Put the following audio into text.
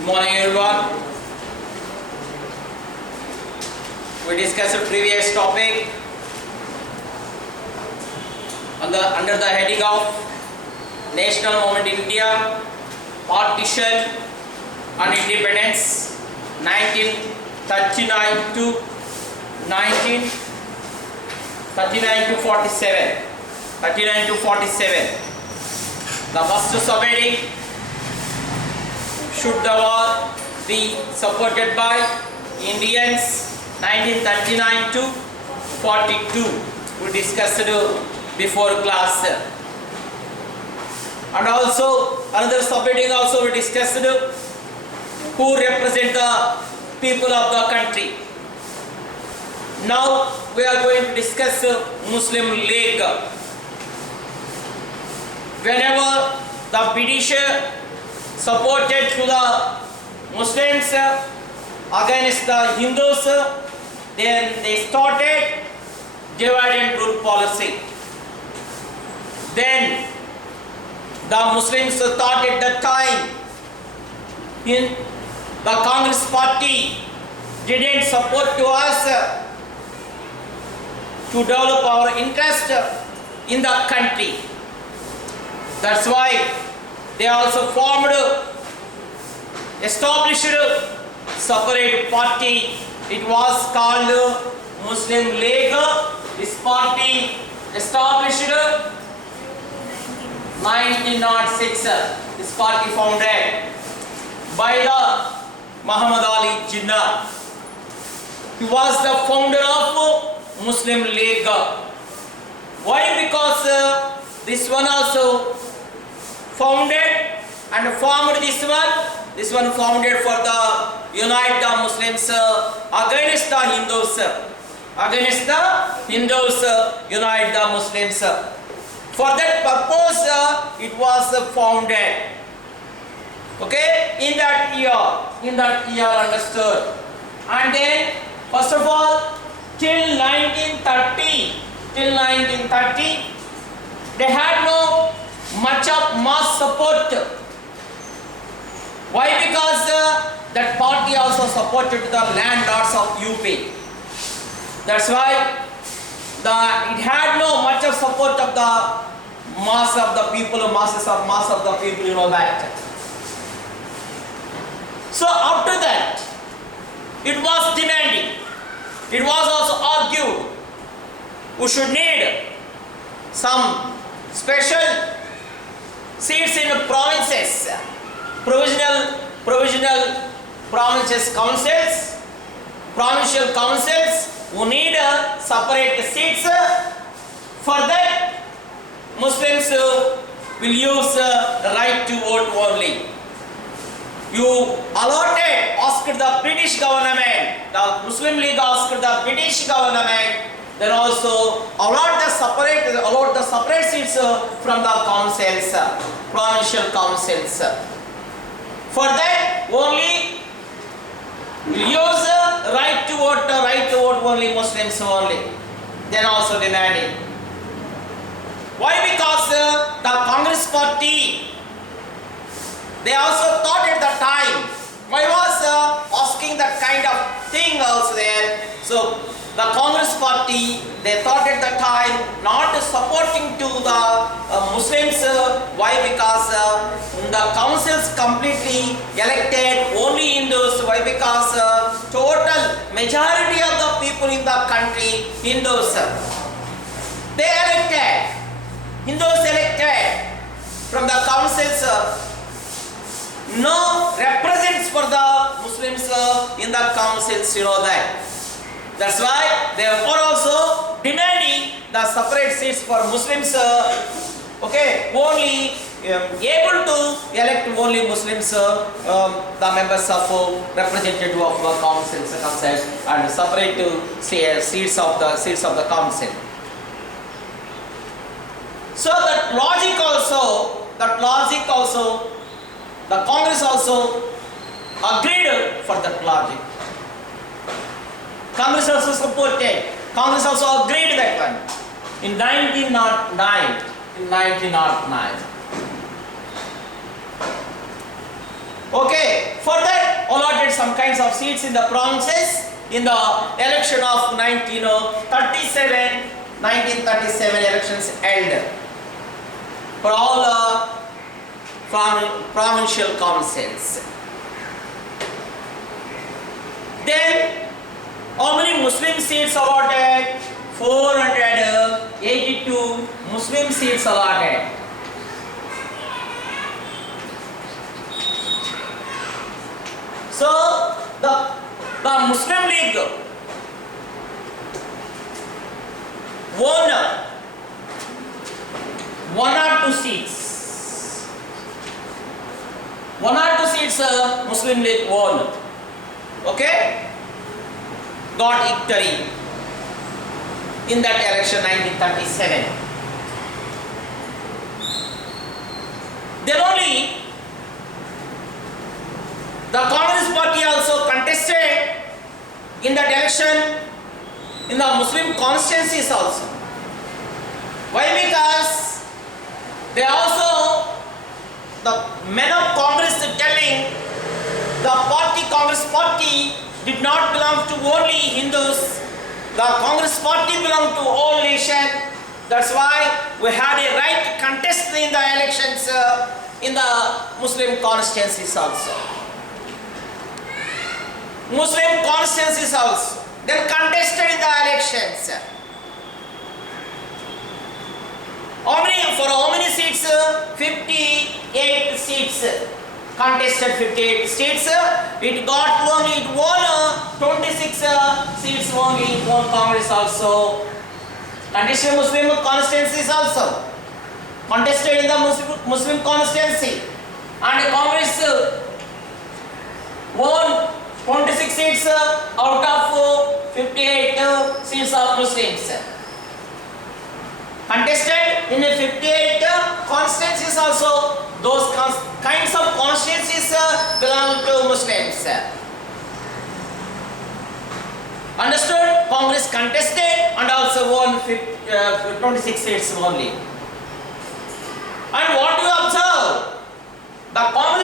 Good morning, everyone. We discussed a previous topic under the heading of National Movement in India, Partition and Independence, 1939 to 47. The first subheading: should the war be supported by Indians? 1939 to 42. We discussed before class. And also another subheading also we discussed, who represent the people of the country. Now we are going to discuss Muslim League. Whenever the British supported to the Muslims against the Hindus, then they started divide and rule policy. Then the Muslims thought at that time in the Congress party didn't support to us to develop our interest in the country. That's why they also formed, established separate party. It was called Muslim League. This party established 1906. This party founded by the Muhammad Ali Jinnah. He was the founder of Muslim League. Why? Because this one also founded and formed this one founded for the unite the Muslims against the Hindus. Against the Hindus, unite the Muslims. For that purpose, it was founded. Okay, in that year understood. And then, first of all, till 1930, they had no much of mass support. Why? Because that party also supported the landlords of UP. That's why it had no much of support of the mass of the people, mass of the people, you know that. So after that, it was demanding. It was also argued we should need some special seats in the provinces, provisional provinces councils, provincial councils who need separate seats. For that, Muslims will use the right to vote only. You asked the British government, the Muslim League asked the British government, then also allowed the separate seats from the councils, provincial councils. For that only use right to vote only Muslims only. Then also demanding. Why? Because the Congress party, they also thought at the time, why was asking that kind of thing also there. So the Congress party, they thought at the time not supporting to the Muslims. Why? Because the councils completely elected only Hindus. Why? Because total majority of the people in the country, Hindus, they elected. Hindus elected from the councils. No represents for the Muslims in the councils, you know that. That's why they are also demanding the separate seats for Muslims. Okay, only able to elect only Muslims, the members of representative of the councils and separate seats of the council. So that logic also, the Congress also agreed for that logic. Congress also supported. Congress also agreed that one. In 1909. Okay, for that kinds of seats in the provinces in the election of 1937 elections held for all provincial councils. Then how many Muslim seats allotted? 482 Muslim seats allotted. So the Muslim League won 1 or 2 seats. 1 or 2 seats Muslim League won. Okay? Got victory in that election 1937. Then only the Communist Party also contested in that election in the Muslim constituencies also. Why? Because they also, the men of Congress telling the Congress Party did not belong to only Hindus. The Congress Party belonged to all nations. That's why we had a right to contest in the elections in the Muslim constituencies also. Muslim constituencies also. They contested in the elections. For how many seats? 58 seats. Contested 58 seats. It won 26 seats only. It won Congress also. Contested Muslim constituencies also. Contested in the Muslim constituency. And Congress won 26 seats out of 58 seats of Muslims. Contested in 58 constituencies also. Those kinds of constituencies belong to Muslims. Understood? Congress contested and also won 26 seats only. And what do you observe? The Congress